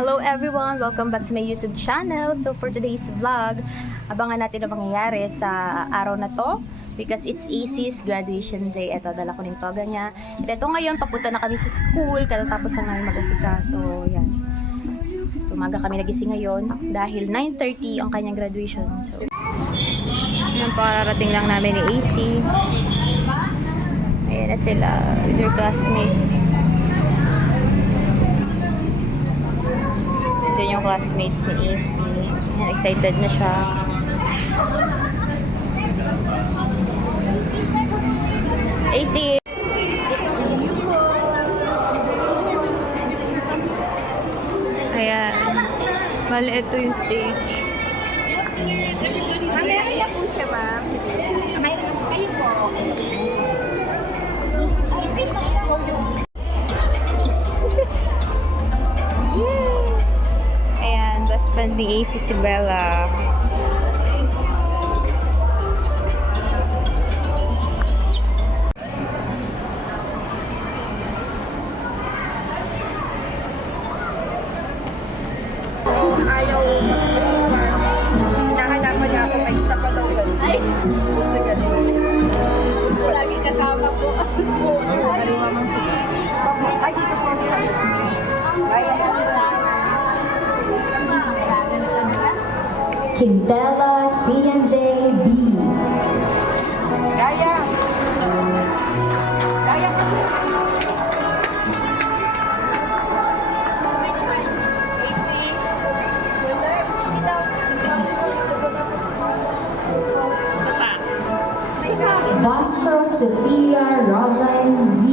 Hello everyone! Welcome back to my YouTube channel. So for today's vlog, abangan natin ang mangyayari sa araw na to because it's AC's graduation day. Ito, dala ko ng toga niya. At ito ngayon, papunta na kami sa school katatapos na namin mag-asika. So yan. So umaga kami nagising ngayon dahil 9:30 ang kanyang graduation. So yan, pararating lang namin ni AC. Ayan na sila with their classmates. Ito yung classmates ni AC. Ayan, excited na siya. AC! Ayan. Mali, ito yung stage. Mamaya po siya, ma'am. Kayo po. Ayan, best friend ni AC si Bella. Ayaw. Hinahanap niya ako may isa pa daw yun. Gusto niya din. Lagi kasama po. Ay, dito sa isa. Quintela CNJB. Kaya. Kaya po. Bastro Sofia Rosain Z.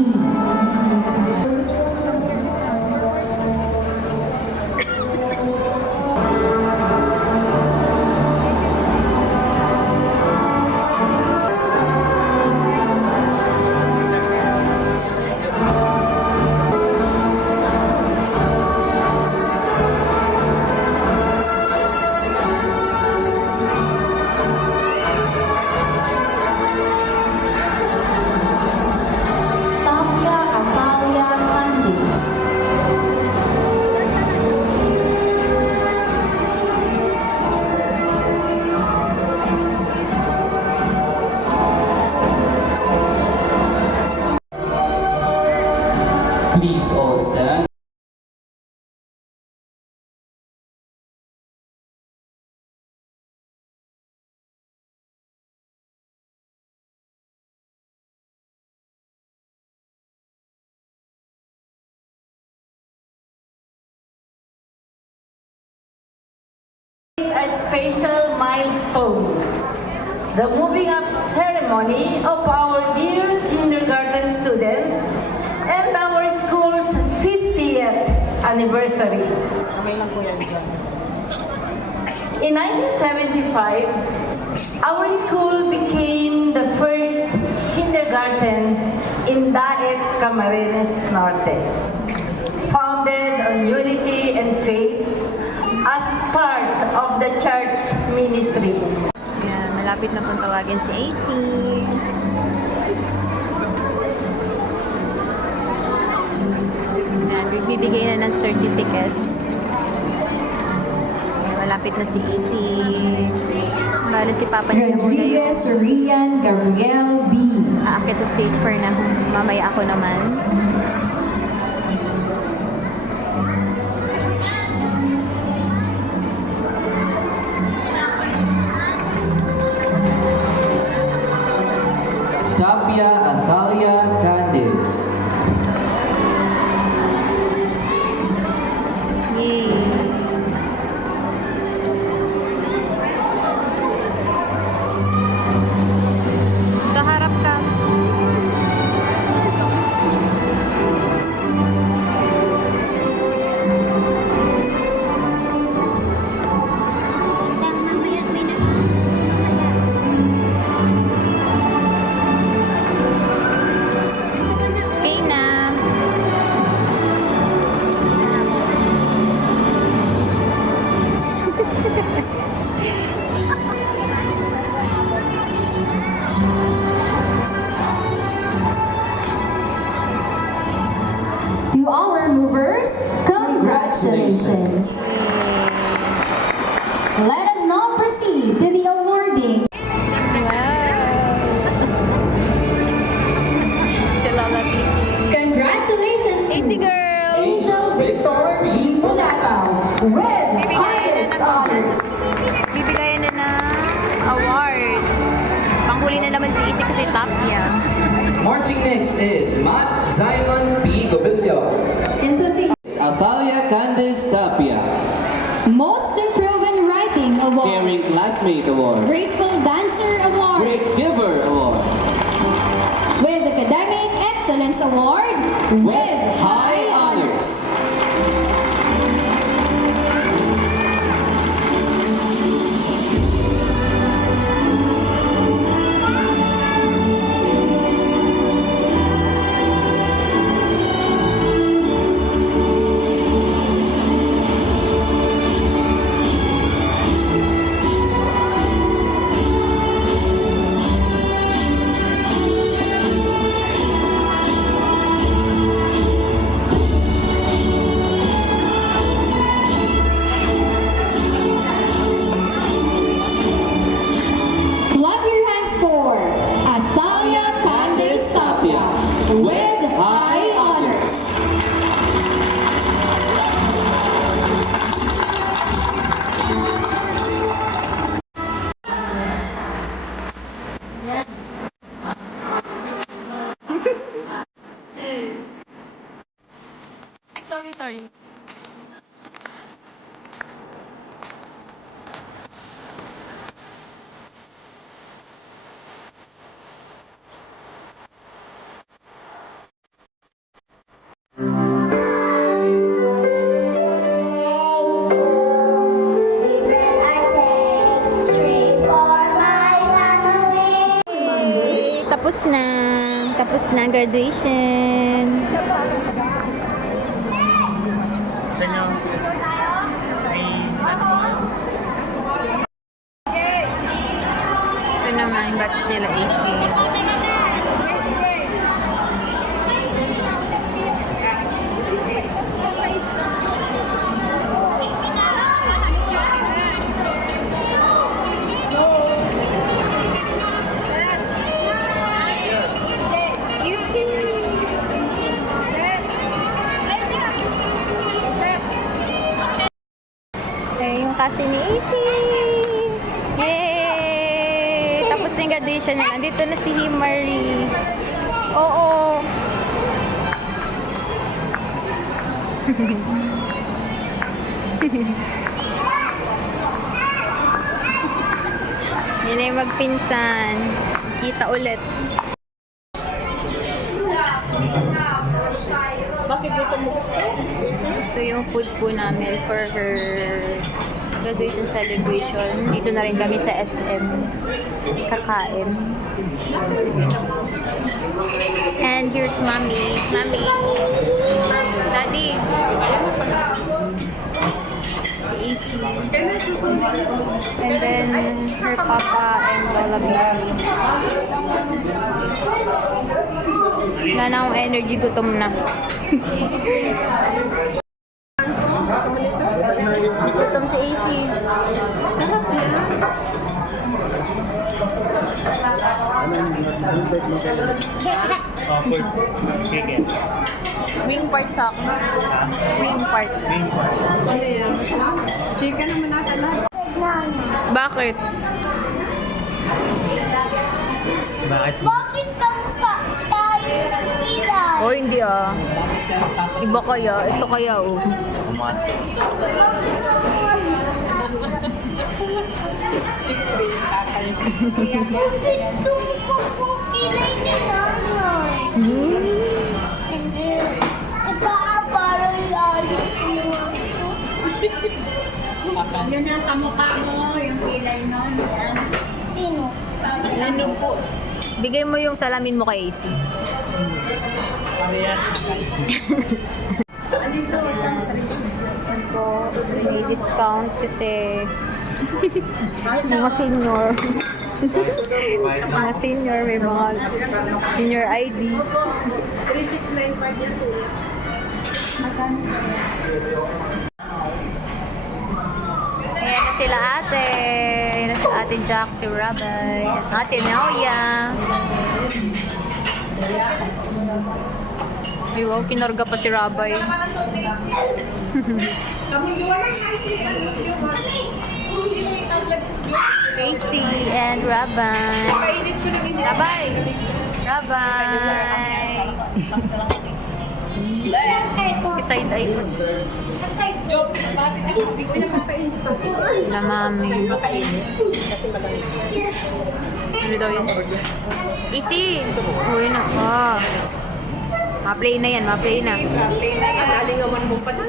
Tapia Atalia Candiz. Please all stand. A special milestone, the moving up ceremony of our dear kindergarten students and our school's 50th anniversary. In 1975, our school became the first kindergarten in Daet, Camarines Norte, founded on unity and faith as part of the church ministry. Ayan, malapit na pong tawagin si AC. Ayan, bibigay na ng certificates. Ayan, malapit na si AC. Bale si Papa niya muna yung Rodriguez Rian Gabriel B. aakit sa stage 4 na. Mamaya ako naman. Tapia Atalia Candiz. Yay! Sa harap ka. Congratulations. Let us now proceed to the awarding. Si Lola Titi. Congratulations to Easy girl! Angel Victor B. Mulataw with highest honors. Bibigayan na ng awards. Panghuli na naman si Easy kasi top niya. Marching next is Matt Simon P. Gobilio. Enthusiasm. Athalia Candice Tapia. Most Improved in Writing Award. Caring Classmate Award. Graceful Dancer Award. Great Giver Award. With Academic Excellence Award. With High Honors. Clap your hands for Athalia Candice Tapia with high honors. Sorry. Tapos na. Tapos na ang graduation. Sa inyo, may ano mo kayo? Ito naman yung batch nila AC. Eh, yung kasi ni AC. Yay! Tapos na yung graduation nila. Nandito na si Himari. Oo. Yan ay magpinsan. Kita ulit. Ito yung food po namin for her graduation celebration. Dito na rin kami sa SM kakain. And here's Mommy. Mommy. Daddy. Si AC. And then her papa and Lola Baby. Wala na akong energy, gutom na. Gutom si AC. Sarap na. Chicken. Wing part sa akin. Wing part. Chicken naman natin lahat. Bakit? Bakit? Bakit pa tayo nagbilang? Oh, hindi ah. Iba kaya. Ito kaya oh. Bakit kumukukilay ni nanay? Hindi. Parang layo ko. Yun ang kamukha mo, yung kilay nun. Yan. Sino? Ano po? Bigay mo yung salamin mo kay AC. Parehas. Ito, may discount kasi mga senior. Mga senior, may mga senior ID. 369 pa dyan po. Ate Jack, si Rabay, Ate Nelia. Ay, wow, kinarga pa si Rabay. Casey and Rabay. Rabay! Rabay! Side eye mo. Na mami. Ano daw yun? Easy! Uwi na ka. Ma-play na yan, ma-play na. Nalingawan mo pa na.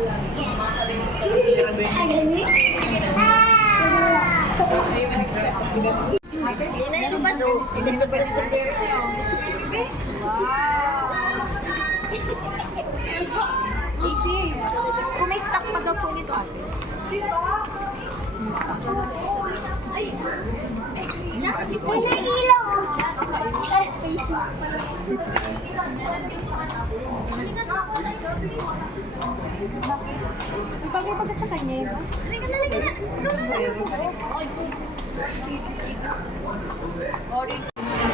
Kung may stock pa daw po nito ate. May nailaw. Facebook. Ipagpag sa kanya yun. Halika na.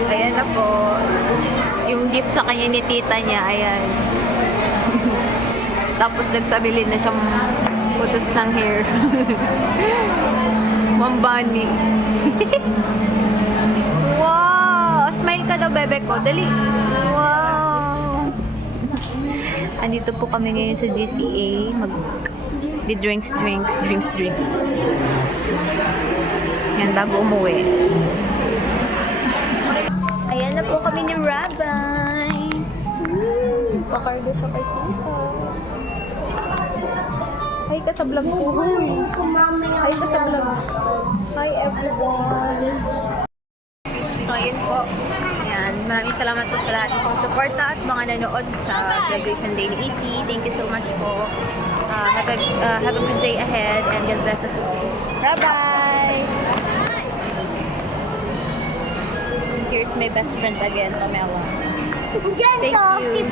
Ayan na po. Yung gift sa kanya ni tita niya, ayan. Tapos nagsarili na siyang putos ng hair. Mambani. Wow! Smile ka daw, bebe ko. Dali. Wow! Andito po kami ngayon sa DCA. Drinks. Yan, bago umuwi. Ayan na po kami ni Rabay. Pakarga siya kay tita. Hi ka sa vlog ko. Hi ka sa vlog. Hi everyone. So, ayun po. Ayan. Maraming salamat po sa lahat ng suporta at mga nanood sa graduation day ni Easy. Thank you so much po. Have a good day ahead and God bless us all. Bye-bye! Here's my best friend again, Pamela. Diyan Thank to, you. si